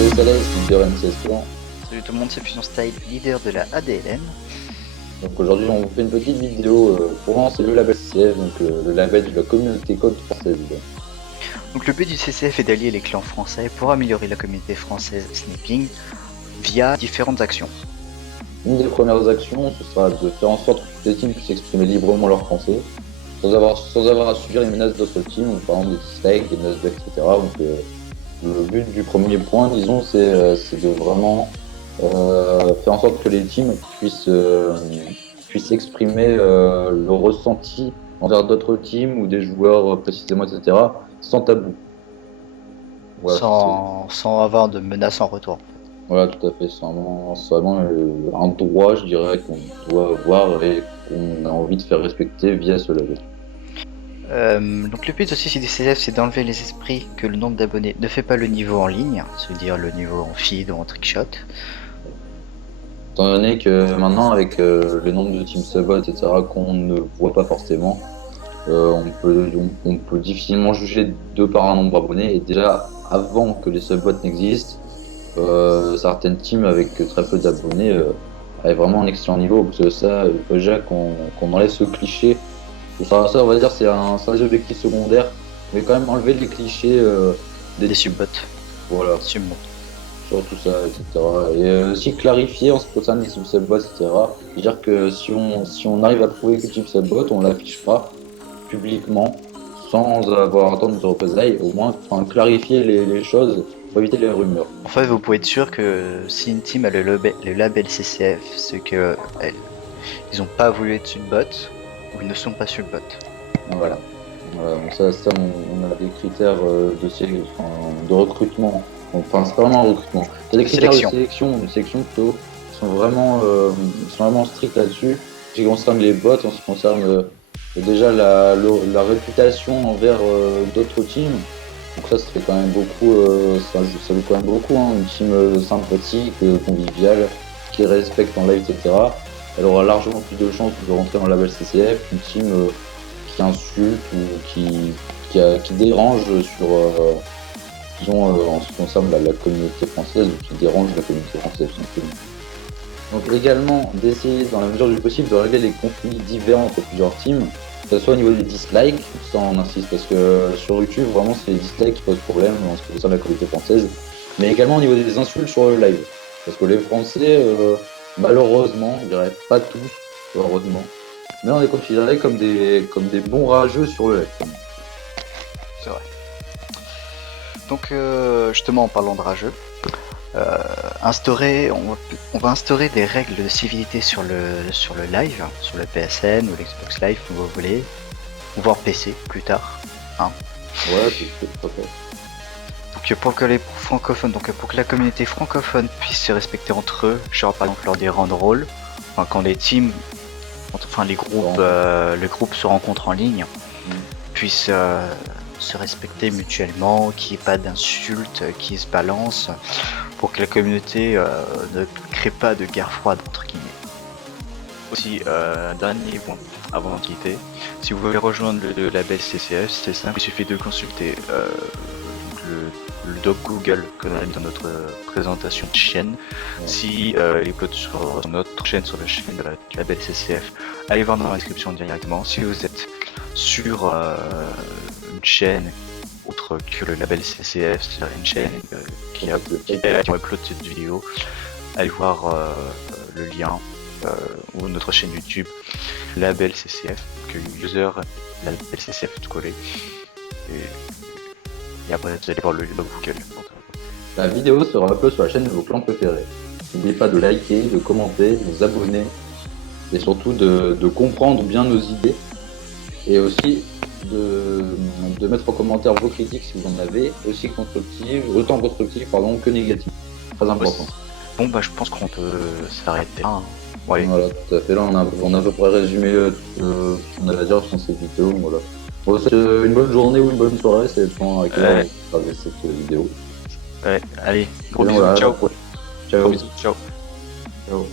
C'est Salah, leader MCS1. Salut tout le monde, c'est Fusion Style, leader de la ADLM. Donc aujourd'hui, on vous fait une petite vidéo pour lancer le label CCF, donc le label de la communauté code française. Donc le but du CCF est d'allier les clans français pour améliorer la communauté française sniping via différentes actions. Une des premières actions, ce sera de faire en sorte que toutes les teams puissent exprimer librement leur pensée, sans avoir à subir les menaces d'autres teams, donc, par exemple des dislikes, des menaces de, etc. Donc le but du premier point, disons, c'est de vraiment faire en sorte que les teams puissent exprimer le ressenti envers d'autres teams ou des joueurs précisément, etc., sans tabou. Voilà, Sans avoir de menaces en retour. voilà, tout à fait. C'est vraiment un droit, je dirais, qu'on doit avoir et qu'on a envie de faire respecter via ce label. Donc le but aussi du CCF, c'est d'enlever les esprits que le nombre d'abonnés ne fait pas le niveau en ligne, c'est-à-dire le niveau en feed ou en trickshot. Étant donné que maintenant, avec le nombre de team subbot, etc., qu'on ne voit pas forcément, on peut difficilement juger de par un nombre d'abonnés. Et déjà, avant que les subbots n'existent, certaines teams avec très peu d'abonnés avaient vraiment un excellent niveau. Parce que ça, il faut déjà qu'on enlève ce cliché. Ça, on va dire, c'est un objectif secondaire. Mais quand même enlever les clichés Des subbots. Voilà. Subbots. Sur tout ça, etc. Et aussi clarifier en ce qui concerne les team subbots, etc. C'est-à-dire que si on arrive à prouver que le team subbot, on l'affichera publiquement sans avoir à attendre de représailles, au moins clarifier les choses pour éviter les rumeurs. En fait, vous pouvez être sûr que si une team a le label CCF, c'est que ils n'ont pas voulu être subbot ou ils ne sont pas subbot. Voilà. Donc ça on a des critères de recrutement. Enfin, c'est pas vraiment un recrutement. C'est des critères de sélection plutôt, qui sont vraiment stricts là-dessus. En ce qui concerne les bots, en ce qui concerne déjà la réputation envers d'autres teams. Donc ça fait quand même beaucoup, ça joue quand même beaucoup, hein. Une team sympathique, conviviale, qui respecte en live, etc. Elle aura largement plus de chances de rentrer dans le label CCF qu'une team qui insulte ou qui dérange disons, en ce qui concerne la communauté française ou qui dérange la communauté française. Donc également d'essayer dans la mesure du possible de régler les conflits divers entre plusieurs teams, que ce soit au niveau des dislikes, ça on insiste parce que sur YouTube vraiment c'est les dislikes qui posent problème en ce qui concerne la communauté française, mais également au niveau des insultes sur le live. Parce que les Français, malheureusement, je dirais pas tous, heureusement, mais on est considérés comme des bons rageux sur le live. C'est vrai. Donc justement en parlant de rageux, on va instaurer des règles de civilité sur le live, sur le PSN ou l'Xbox Live comme vous voulez, ou voire PC plus tard. Hein. Ouais, c'est pas fait. Donc pour que les francophones, donc pour que la communauté francophone puisse se respecter entre eux, genre par exemple lors des round roll, enfin, quand les teams, enfin les groupes se rencontrent en ligne, puissent se respecter mutuellement, qu'il n'y ait pas d'insultes qui se balancent, pour que la communauté ne crée pas de guerre froide entre guillemets. Aussi, dernier point avant de quitter, si vous voulez rejoindre le label CCF, c'est simple, il suffit de consulter le doc Google que l'on a mis dans notre présentation de chaîne. Si il est sur notre chaîne, sur la chaîne de la label CCF, allez voir dans la description directement. Si vous êtes sur une chaîne autre que le label CCF, c'est une chaîne qui upload cette vidéo, allez voir le lien ou notre chaîne YouTube label CCF, que user label CCF tout collé, et après vous allez voir le lien Google. La vidéo sera upload sur la chaîne de vos clans préférés. N'oubliez pas de liker, de commenter, de vous abonner et surtout de comprendre bien nos idées et aussi de mettre en commentaire vos critiques si vous en avez, aussi constructives, autant constructives que négatives. Très important. Bon bah je pense qu'on peut s'arrêter là. Hein. Ouais. Voilà, tout à fait. Là on a à peu près résumé ce qu'on avait à dire sur cette vidéo. Voilà. Bon, c'est une bonne journée ou une bonne soirée, c'est le temps à quelle heure vous regardez cette vidéo. Ouais, allez, gros bisous, voilà, ciao. Ciao. Ciao. Ciao.